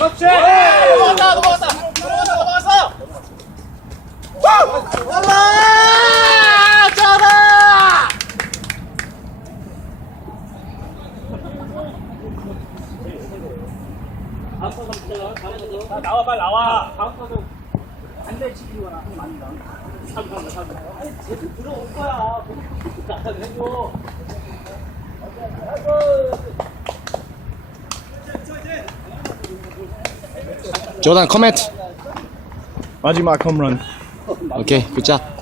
그렇지. 넘어갔다, 넘어갔다. 넘어갔다, 넘어갔어. 올라! 잡아! 나와, 빨리 나와. 반대 치기거나 하면 안 돼. 잠깐만, 잠깐만. 아니, 계속 들어올 거야. 나가 해줘. 조단 코멘트 마지막 홈런. 오케이 굿잡